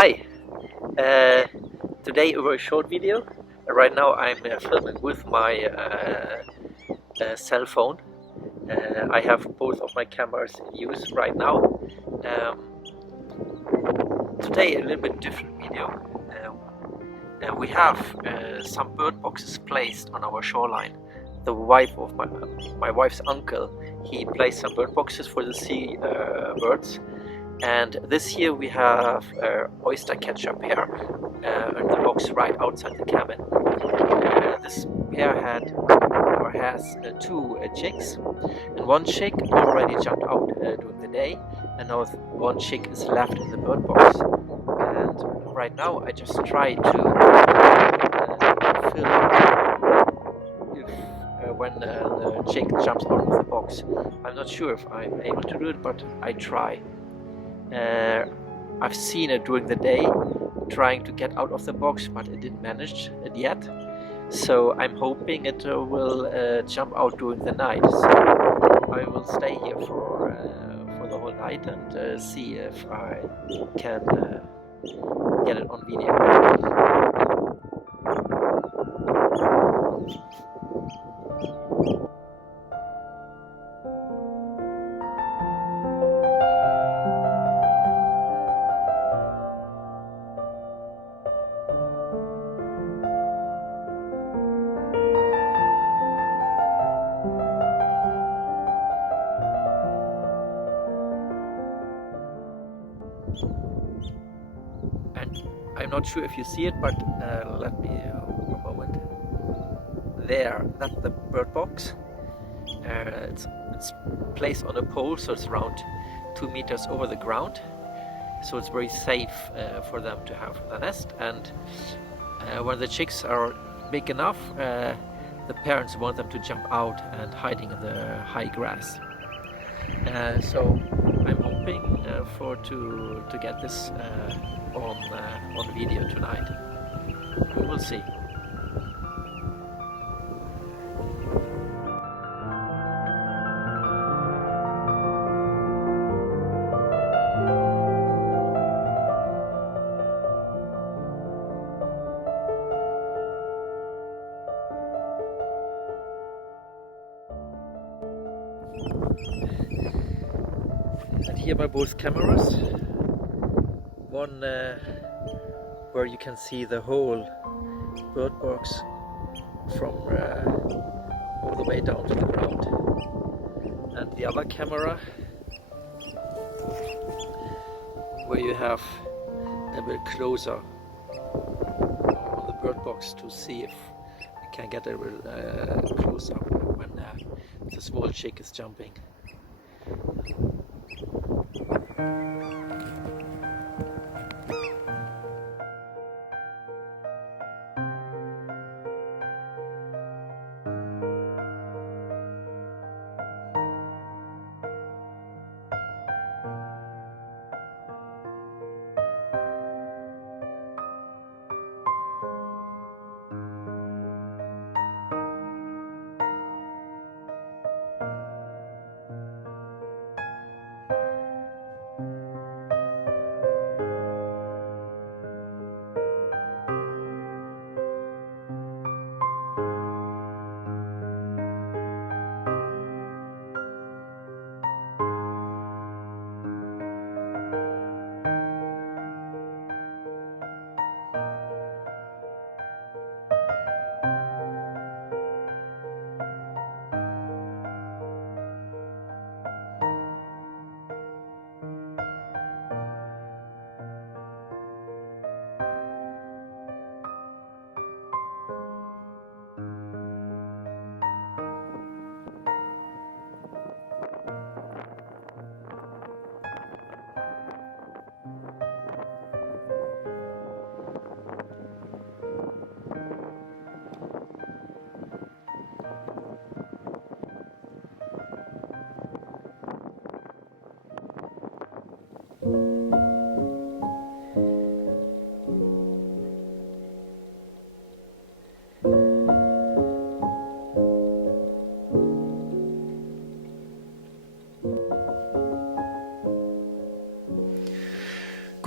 Hi, today a very short video. Right now I'm filming with my cell phone. I have both of my cameras in use right now. Um, Today a little bit different video. We have some bird boxes placed on our shoreline. The wife of my wife's uncle, he placed some bird boxes for the sea birds. And this year we have Oystercatcher pair in the box right outside the cabin. This pair has two chicks, and one chick already jumped out during the day, and now one chick is left in the bird box. And right now I just try to film if when the chick jumps out of the box. I'm not sure if I'm able to do it, but I try. I've seen it during the day trying to get out of the box, but it didn't manage it yet. So I'm hoping it will jump out during the night. So I will stay here for the whole night and see if I can get it on video. And I'm not sure if you see it, but let me a moment. There, that's the bird box. It's placed on a pole, so it's around 2 meters over the ground. So it's very safe for them to have the nest. And when the chicks are big enough, the parents want them to jump out and hiding in the high grass. So I'm hoping to get this on video tonight. We will see. And here by both cameras, one where you can see the whole bird box from all the way down to the ground, and the other camera where you have a bit closer on the bird box to see if you can get a little closer when the small chick is jumping.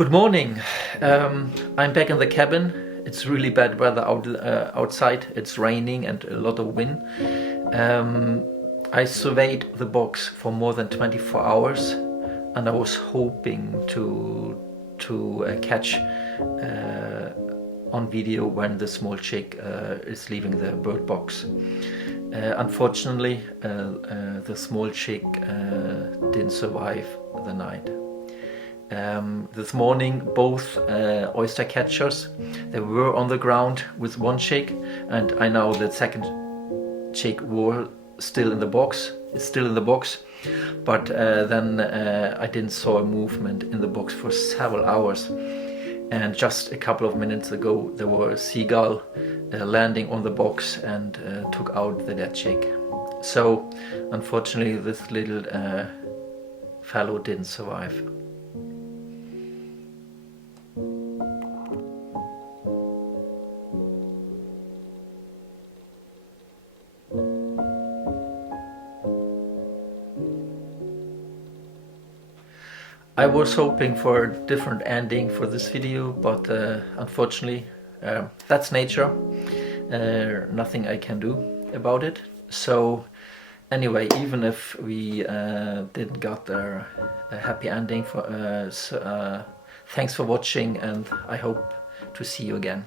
Good morning. I'm back in the cabin. It's really bad weather outside. It's raining and a lot of wind. I surveyed the box for more than 24 hours, and I was hoping to catch on video when the small chick is leaving the bird box. Unfortunately, the small chick didn't survive the night. This morning, both oyster catchers, they were on the ground with one chick, and I know the second chick was still in the box. It's still in the box, but then I didn't saw a movement in the box for several hours. And just a couple of minutes ago, there were a seagull landing on the box and took out the dead chick. So, unfortunately, this little fellow didn't survive. I was hoping for a different ending for this video, but unfortunately that's nature. Nothing I can do about it. So anyway, even if we didn't got a happy ending, thanks for watching, and I hope to see you again.